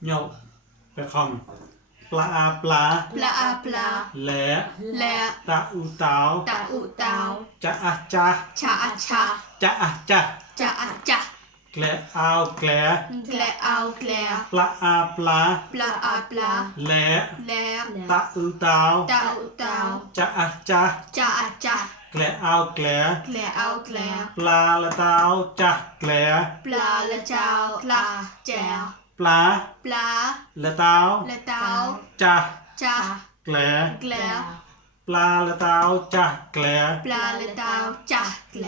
nhậuไปคำปลาปลา ปลาปลา แหละ และ ตาอูเตา ตาอุตาว จะอะจะ ชาอาชา จะอะจะ จะอาจะ แกละเอาแกละ แกลเอาแกล ปลาปลา ปลาอาปลา แหละ และ ตาอูเตา ตาอุตาว จะอะจะ จะอาจะ แกละเอาแกละ แกลเอาแกล ปลาละเตาจะแกละ ปลาละเจ้าปลาแจว ปลา ปลา ละเตา ละเตา จะ จะ แกละ แกล ปลาละเตาจะแกละ ปลาละเตาจะแกล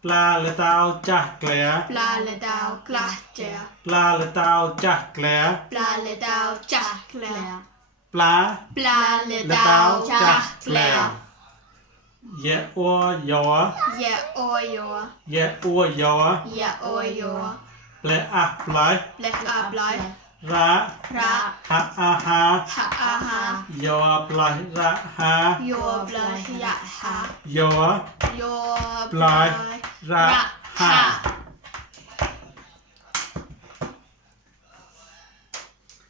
ปลาละเตาจะแกละ ปลาละเตากลาแจว ปลาละเตาจะแกละ ปลาละเตาจะแกล ปลา ปลาละเตาจะแกล เยะอัวยอ อย่าโอยอ เยะอัวยอ อย่าโอยอ แปลอะปลาย และอาปลาย ระ ระ หะอาหา หาอาหาย อปลายระหา โยปลายยะหาย อ โย ปลายระหา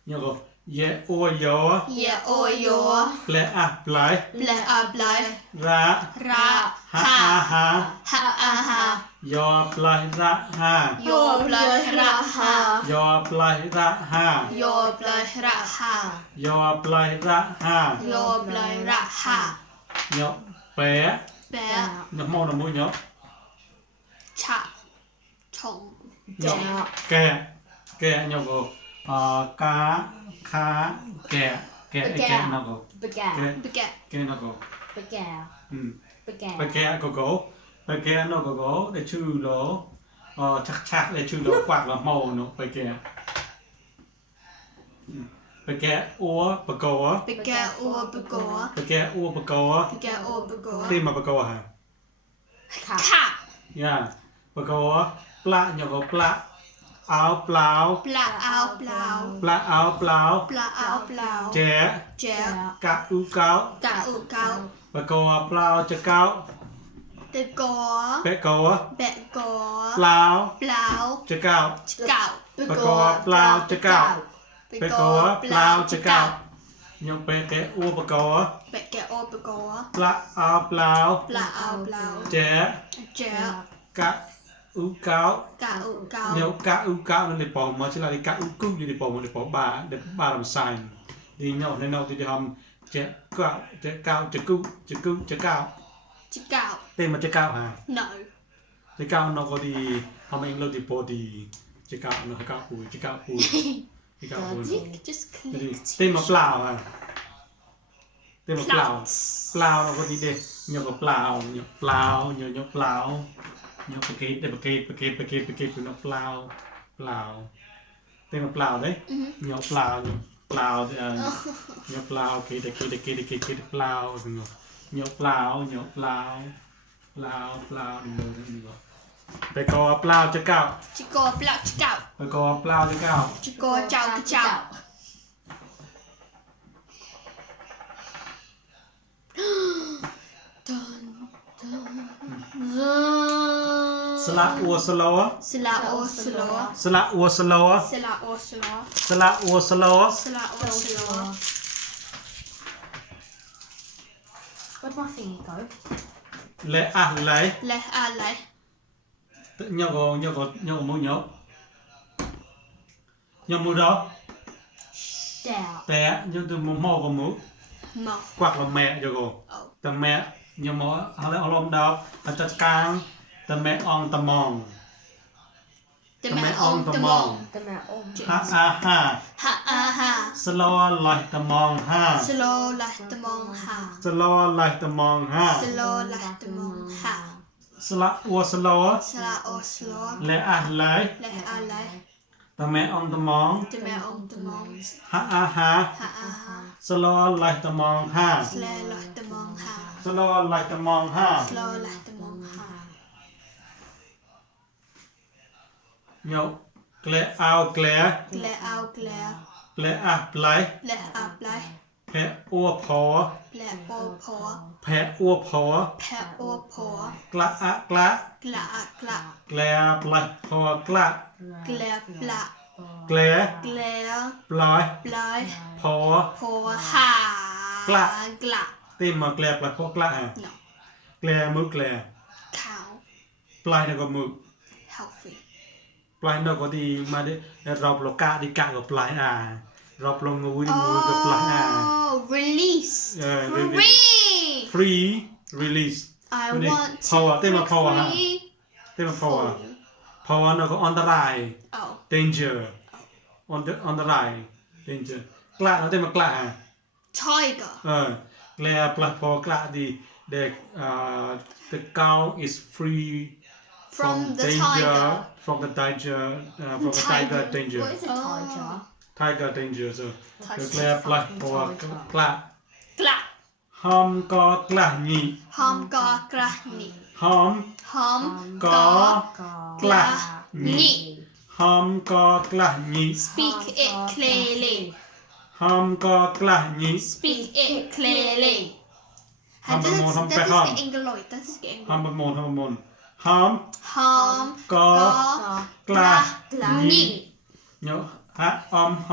เนี่ยก็เยะอัวยอ อย่าโอยอ แปลอะปลาย และอาปลาย ระ ระ หะ หา อาหา หาอาหาย อปลายระหา โยปลายระหาย อปลายระหา โยปลายระหาย อปลายระหา โยปลายระหา เนาะแปะ แปะ เนาะมองน้ำมือเนาะ ฉะชง เนาะแกะเนาะก็กาขาแกะไอ้แกะเนาะก็ Baguette. ไปแกะ แกะเนาะก็ Baguette. ไป Baguette. แกะก็ไปแกะเนาะก็ได้ชื่อเหรอชักได้ชื่อเหรอกวาดละเมาเนาะไปแกะไปแกะอัวปะกอ ไปแกะอัวปะกอ ไปแกะอัวปะกอ ไปแกะอัวปะกอ ตีมาปะกอฮะ Cat. ค่ะ ย่าปะกอปลาเนาะก็ปลาเอาเปล่า ปลาเอาเปล่า ปลาเอาเปล่า ปลาเอาเปล่า แจ แจ๊ะ กะอูเกาก ะอุเกา ปะกอเปล่าจะเกา ตะกอ เปะกอ แบะกอ เปล่า เปล่า จะเกา เก่า ปะกอเปล่าจะเกา ไป เปะ ก ก อ อเปล่าจะเกายังเปะแกะอูปะกอ แบะแกะอัวปะกอ ปลาเอาเปล่า ปลาเอาเปล่า แจ แจ๊ะ กะอูเกาก ะอุเกา เนี่ยกะอูเกานั่นในปองมาชิลาดิกะอูกุอยู่ในปองในปองบาเดบาลำไส้ดีเนาะในเนาะที่จะทำแจกะแจเกาจะกุจะเกา จิเก่า เต้นมาจะเกาฮะ no จะเกาเนาะก็ดีทำเองเราดีพอดีจะเกาเนาะเกาปูจะเกาปูจะเกาปู just ดี click เต้นมาเปล่าอ่ะเต้นมาเปล่าเปล่าเราก็ดีเด็กเนาะก็เปล่าเนาะเปล่าเนาะเนาะเปล่าเนาะปะเกตเดปะเกตเป็นเนาะเปล่าเปล่าเต้นมาเปล่าเด้เนาะเปล่าเนาะเปล่าเนาะเปล่าเกตเปล่าเนาะเนาะเปล่าเนาะเปล่าเปล่าหนึ่งไปกอเปล่าจะเก้า จิโกเปล่าจิเก่า ไปกอเปล่าจะเก้า จิโกเจ้าก็เจ้า สละอัวสลอ สละโอสโล สละอัวสลอ สละโอสโล สละอัวสลอ สละโอสโล Where'd my thingy go? และอะไหล และอะไร nhớ có nhớ mua đó Down. té nhưng từ mò có mũ หมอ quạt là mẹ cho cô เอา แต่แม่ยังมออะไรอารมณ์ดอกอาจจะกลางแต่แม่อองตะมอง แต่แม่อองตะมอง The metal. ฮะอาฮา หาอาหา สโลไหลตะมองฮา สโลไหลตะมองหา สโลไหลตะมองฮา สโลไหลตะมองหา สละอัวสโล สละโอสโล และอะไหล และอะไร แต่แม่อองตะมอง แต่แม่อองตะมอง ฮะอาฮา หาอาหา สโลไหลตะมองฮา สเลไหลตะมองหา สโลไหลตะมองฮา สโลไหลตะมองหา nhậu gle ao gle และเอาแกล gle à play และอาปลาย phe ua phó และโอพอ phe ua phó แพะโอพอก la à gla กละอะกละ gle play phó gla แกลปละ gle แกล แกล ปลอย ปลาย พอ พอหาก ละ กละ เต็มมาแกลปลายพอกละฮะ no แกลมึกแกล ขาว ปลายนั่นก็มึก healthy ปลายนั่นก็ดีมาดิรอบโลกะดิกะกับปลายรอบลงงูดิงูกับปลาย oh release ฟรี release I ดูดิ want พอ to เต็มมาพอ break ฮะ free เต็มมาพอ from พอนั่นก็อันตราย oh danger อันตราย danger กละแล้วเต็มมากละฮะ tiger แกลปลาพอกระดีเด็กthe cow is free from the danger tiger from the tiger from the tiger danger What is a tiger? tiger danger so Tiger แกลปลาพอกระ กละ หอมก็กระหนี หอมกอกระหนี่ หอม หอม ก ก อ อก ระหนี นี่ หอมก็กระหนี speak it clearly หอมก็กระหนี speak it clearly หอมประมวลหอมแปล det หอม ska engloid det ska หอม engloid ประมวลหอมประมวลหอม หอม ก็ กอก ระห ระ นี นี่ เนาะฮะหอม ห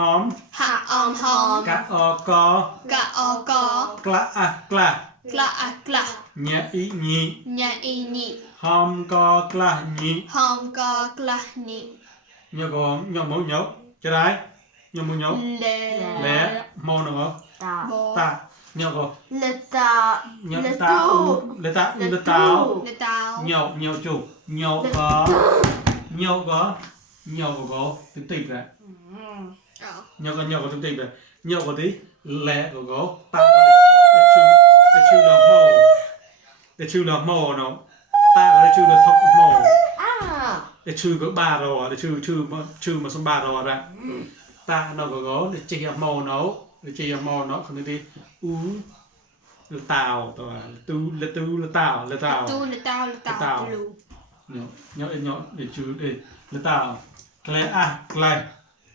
าออมหอม กะออกอก ะออกอก ระอะกระ กละอะกละ เนียอีนี ญะอีนี่ หอมก็กระนี หอมกอกระนี่ เนาะก็เนาะหมูเนาะจะได้เนาะหมูเนาะ เล และหมูเนาะ Da. โบ ตาเนาะก็ Le da. เนาะ Le ตา do. เลตาเลตา เลดาว เนาะเนาะจุเนาะก็เนาะก็เนาะก็ติดติดแหละ Mm. อ๋อ เนาะก็ติดติดแหละเนาะก็ติแหละก็ตาก็ได้ชื่อดอกหมูได้ชื่อดอกหมูเนาะตาก็ได้ชื่อดอกหมู Ah. để chư có ba rồi để chư mà xong ba rồi ra ta nó có để chỉ màu nó không đi u là tàu rồi là tàu là tàu ตูเลดาวเลดาวลู nhỏ để chư để là tàu lẽ à lẽ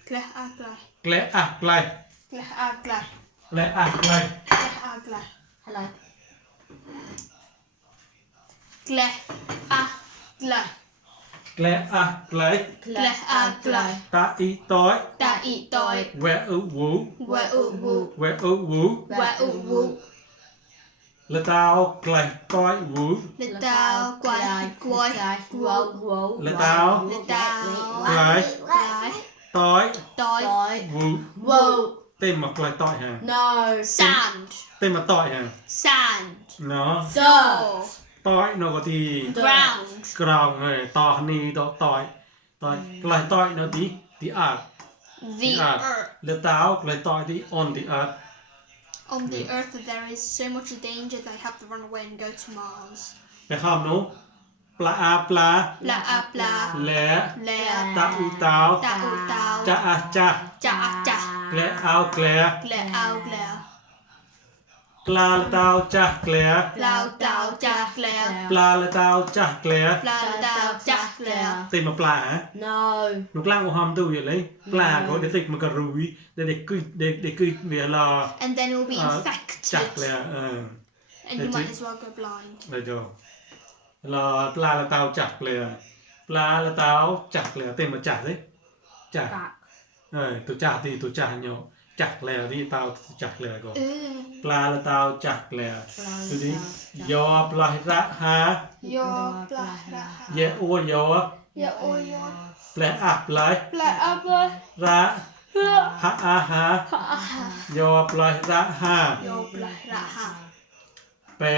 กละอะกละ lẽ à lẽ กละอะกละ lẽ à lẽ กละอะกละ Hello. กละอะกละ lẽ à lẽ กละอะกละ ta y tối ตาอีตอย vẽ ư vũ วะอุวู vẽ ư vũ วะอุวู là tao lẽ tối vũ เลดาวกวายกวย Whoa, whoa. là tao เลดาว lẽ กลาย tối ตอย Boy. vũ Whoa. tên mà lại tội hả No. sand tên mà tội hả sand nó Dirt. tội nó có thì ground ground này tò ni tội lại tội nó tí art the earth. earth là tao lại tội tí on the earth on the earth there is so much danger that I have to run away and go to Mars ไปข้ามนู้ปลาอาปลา ปลาอาปลา และ และ ตาอูตาว ตาอูตาว จะอาจะ จะอะจะ และเอาแกล แกลเอาแกล ปลาละตาวจะแกล ปลาดาวจะแกล ปลาละตาวจะแกล ปลาดาวจะแกล tên mà pla hả No. lúc lang của hòm tu vậy lấy pla có để tịch mà cà rùi để cứ để là and then it will be chặt infected là and you might as well go blind đây rồi là pla là tao chặt là tên mà chặt đấy chặt Back. tôi chặt thì tôi chặt nhau chặt là đi tao chặt là có เออ pla là tao chặt là tôi đi do pla ra ha ยอปลาดา ye o yo ยอโอยอ pla ap lại ปลาอาปลา ra ha a ha อาหา do pla ra ha ยอปลาระหะ bé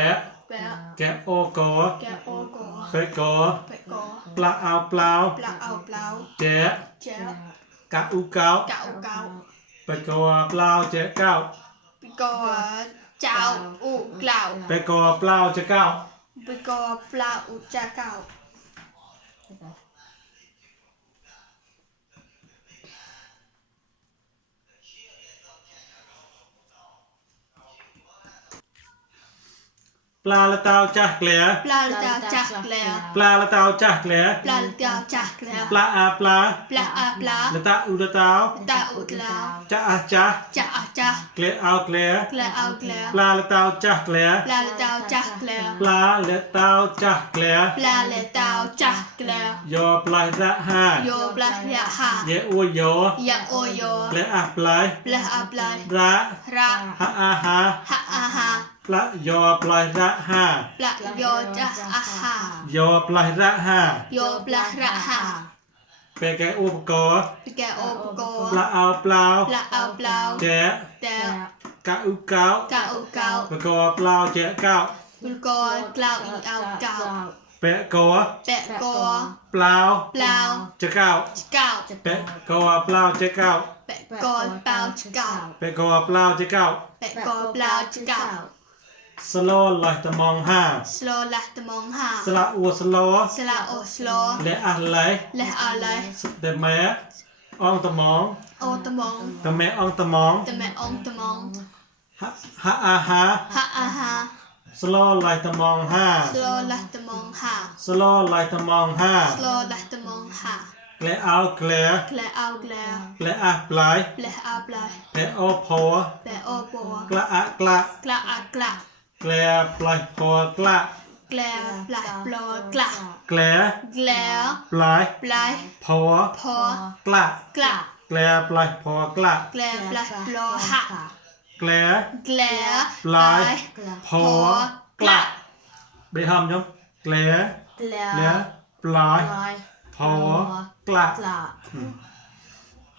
แปะ kẻ ô có แกโอโก bé có แปะกอ pla ao plau ปลาเอาเปล่า trẻ เจ้า cá u cao เก่าเก่า bé có plau trẻ cao ปีกอเจ้าอุเกล่า bé có plau trẻ cao ปีกอปลาอุจ้าเก่า ป ปลาละเตาจักแหล ปลาละเตาจักแหล ปลาละเตาจักแหล ปลาละเตาจักแหล ปลาอาปลา ปลาอาปลา ละตาอุละเตา ตาอุดลา จะอาจะ จะอาจะ แกลเอาแกล แกลเอาแกล ปลาละเตาจักแหล ปลาละเตาจักแกล ปลาละเตาจักแหล ปลาละเตาจักแกล ยอปลายละห้า โยปลาละหา เยอวยอย ะโอโย แกลอาปลาย ปลาอาปลา ระ ระ หาอาหา หะอาหา ปลา ยอปลายละห้า ปลาโยจะอาหาย อปลายละห้า โยปลาระหา แปลแกอุปกรณ์ แกโอปโก ปลาเอาเปล่า ปลาเอาเปล่า แจะ แต่ กะอุเกาก ะอุเกา ประกอบเปล่าแจะเก้า บุลกอกล่าวอีเอาเกา แปะกอ แปะกอ เปล่า เปล่า จะเก้า เก้า แปะกอเปล่าจะเก้า แปะกอเปล่าเก้า แปะกอเปล่าจะเก้า แปะกอเปล่าเก้า สโลลอยตะมองห้า สโลละตะมองหา สละอัวสโล สละโอสโล และอะไร และอะไร แต่แม่อองตะมอง โอตะมอง แต่แม่อองตะมอง ตะแม่องตะมอง ฮะอาหา หะอาหา สโลลอยตะมองห้า สโลละตะมองหา สโลลอยตะมองห้า สโลละตะมองหา แกลเอาแกล แกลเอาแกล แกลอาปลาย แกลอาปลาย แกลโอพอ แกลโอปัว กละอะกละ กละอากละ แกลปลายพอกละ แกลปลายปลอกละ แกล แกล ปลาย ปลาย พอ พอก ละ กละ แกลปลายพอกละ แกลปลายปลอหะ แกล แกล ปลายพอกละไปทำยังแกลและปลายพอกละ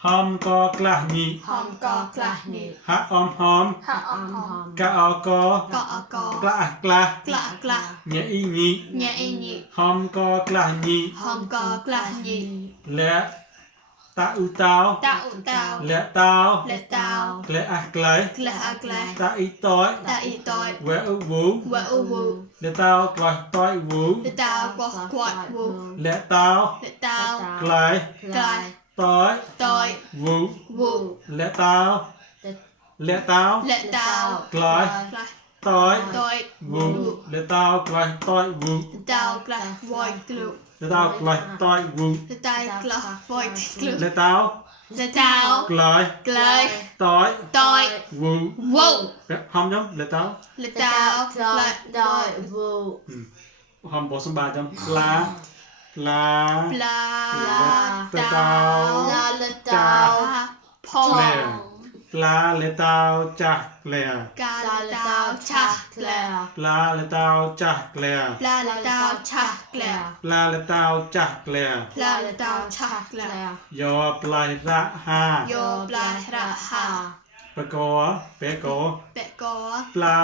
หอมกอกละนี หอมกอกละนี่ ฮะออมหอม หะออมหอม กะออกอก ออกอก ละอะกละ กละกละ เนี่ยอีนี เนะอีนี่ หอมกอกละนี หอมกอกละนี่ และตาอุเตา ตาอุตาว และเตา และตาว และอะไกล กละอากละ ตาอีต้อย ตาอีตอย แวะอูวู วะอูวู และเตากลอยต้อยวู และตาวกวกวดวู และเตา และตาว ไกล กลาย ต้อย ตอย วู วู และเตาและเตา และตาว ไกล กลาย ต้อย ตอย วูและเตากลอยต้อยวู ตาวกลายวอยกลู และเตากลอยต้อยวู และตายกลายวอยกลู และเตา และตาว ไกล กลาย ต้อย ตอย วู วู และหอมยังและเตา และตาวกลายดอย หอมบสมบาจังปลาปลา ปลา และเตา ตาวพอง ปลาและเตาจักแล กาลตาวชักแกล ปลาและเตาจักแล ปลาละตาวชักแกล ปลาและเตาจักแล ปลาละตาวชักแกล ยอปลายระห้า โยปลาระหา ปะกอเปะกอ เปะกอ เปล่า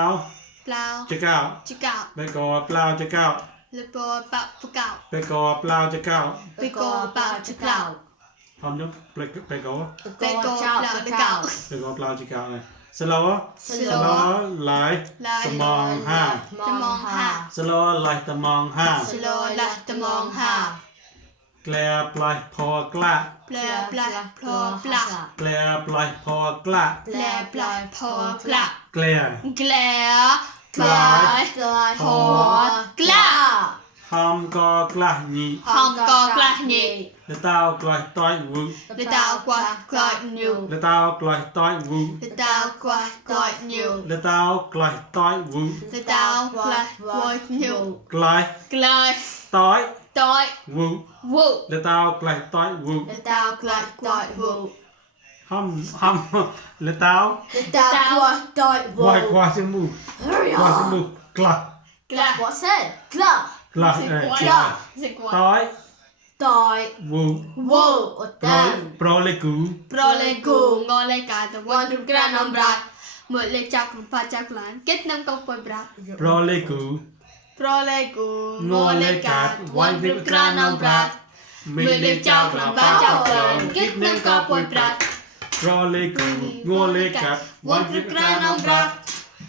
เปล่า จะเก้า จิเก่า เปะกอเปล่าจะเก้า เลโปปะปะเก่า เปะกอเปล่าจะเก้า เปะกอเปล่าจิเก่า พร้อมยังเปะกอ เปะกอเปล่าจิเก่า เปะกอเปล่าจะเก้าเลยสโลว์ สโลว์ ไหลสมองห้า ตะมองหา สโลว์ไหลตะมองห้า สโลละตะมองหา แกลปลายพอกละ แปลปลาพลอปลา แกลปลายพอกละ แปลปลาพอกละ แกล แกลปลายพอกละ หอมกอกละนี หอมกอกละนี่ และเต้ากลอยต้อยวู เลตาวกวายกอยนิว และเต้ากลอยต้อยวู เลตาวกวายกอยนิว และเต้ากลอยต้อยวู เลตาวกวายกอยนิว กลอย กลาย ต้อย ตอย วู วู และเต้ากลอยต้อยวู เลตาวกลายกอยวู ห้อมและเต้า วายควาจมูกควาจมูกกลัก กลาย What's that? Club. กลัก สิกว กลัก สิกว ต้อย Doi. วู Whoa. Or โปร down. โปรเลกู โปรเลกูงอเลกาตะวันรุกรานอมบรักเมื่อเลจักลุปาจักลานเก็ตนำกองปอยบรัก โปรเลกู โปรเลกูงอเลกาวันรุกรานอมบรักเมื่อเลจักลุปาจักลานเก็ตนำกองปอยบรัก โปรเลกูงัวเลกัด วันรุกรานอมบรัก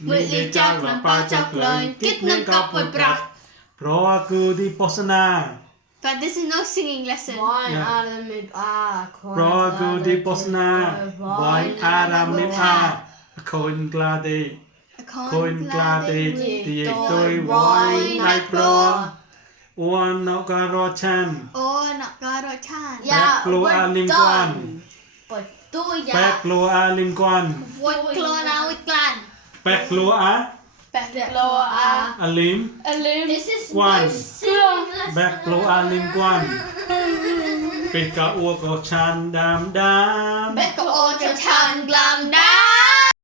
เมื่อเลจักลุปาจักลานเก็ตนำกองปอยบรัก เพราะว่ากูดีโฆษณา But this is no singing lesson. Wine Yeah. Adam mid ah. เพราะกูดีโฆษณาไว้อารามิพาคนกลาดี A Khôn cla tì tì tôi voi nai pro Uan nó cà rô chan โอ้นักการรสชาติ อย่า Bẹt lô a linh quan เปิดตู้ยา Bẹt lô a linh quan วัดโคลนาวิกลัน Bẹt lô a แปดโลอา a lim อลิม This is Quan my singing lesson. Bẹt lô a linh quan Bẹt cả ua có chan đam đam เบกโอจะชานกลามด